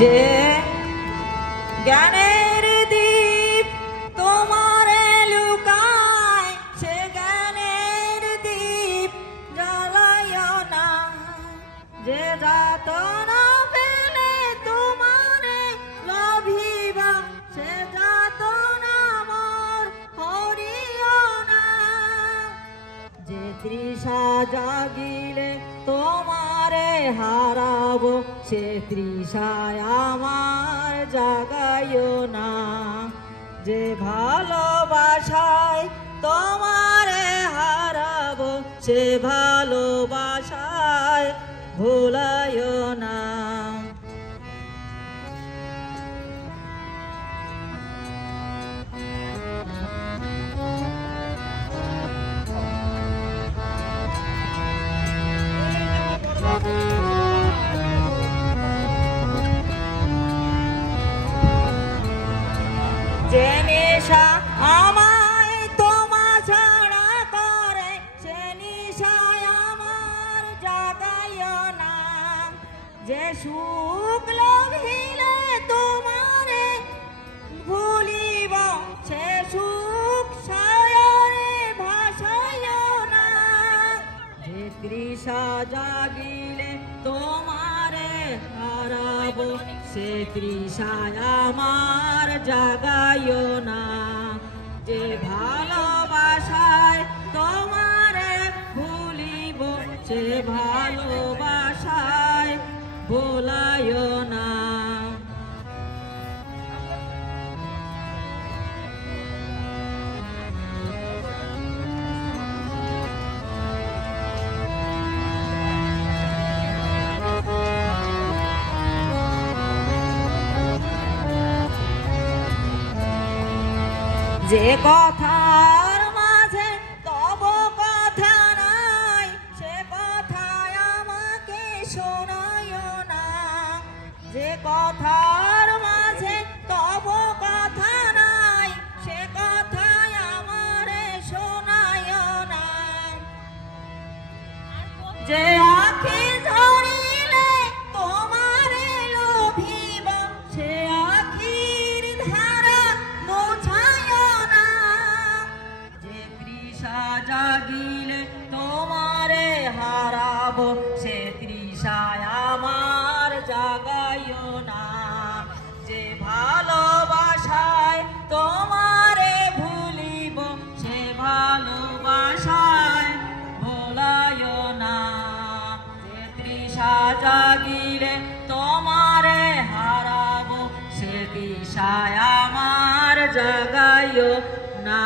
যে জ্ঞানের দীপ তোমারে লুকায়, সে জ্ঞানের দীপ জ্বালাইও না। যে যাতনা পেলে তোমারে লভিবা, সে যাতনা মোর হরিও না। যে তৃষা জাগিলে তোমারে হারাবো, সে তৃষায় আমার জাগাইও না। যে ভালোবাসায় তোমারে হারাবো, সে ভালোবাসায় ভুলাইও না। যে নেশা আমায় তোমা ছাড়া করে, সে নেশায় আমার জাগাইও না। যে সুখ লোভিলে তোমারে ভুলিব, সে সুখ সায়রে ভাসাইও না। যে তৃষা জাগিলে তোমারে হারাবো, সে তৃষায় আমার জাগাইও না। যে ভালোবাসায় তোমারে ভুলিব, সে ভালোবাসায় ভুলাইও না। যে কথার মাঝে তব কথা নাই, সে কথায় আমাকে শোনাইও না। যে কথার মাঝে তব কথা নাই, সে কথায় আমারে শোনাইও না। যে আখি ধরিলে তোমারে লোভিব, সে আখির ধারা মোছাইও না। যে তৃষা জাগিলে তোমারে হারাবো, সে তৃষায় আমার জাগাইও না। যে ভালোবাসায় তোমারে ভুলিব, সে ভালোবাসায় ভোলাইও না। যে তৃষা জাগিলে তোমারে হারাবো, সে তৃষায় আমার জাগাইও না।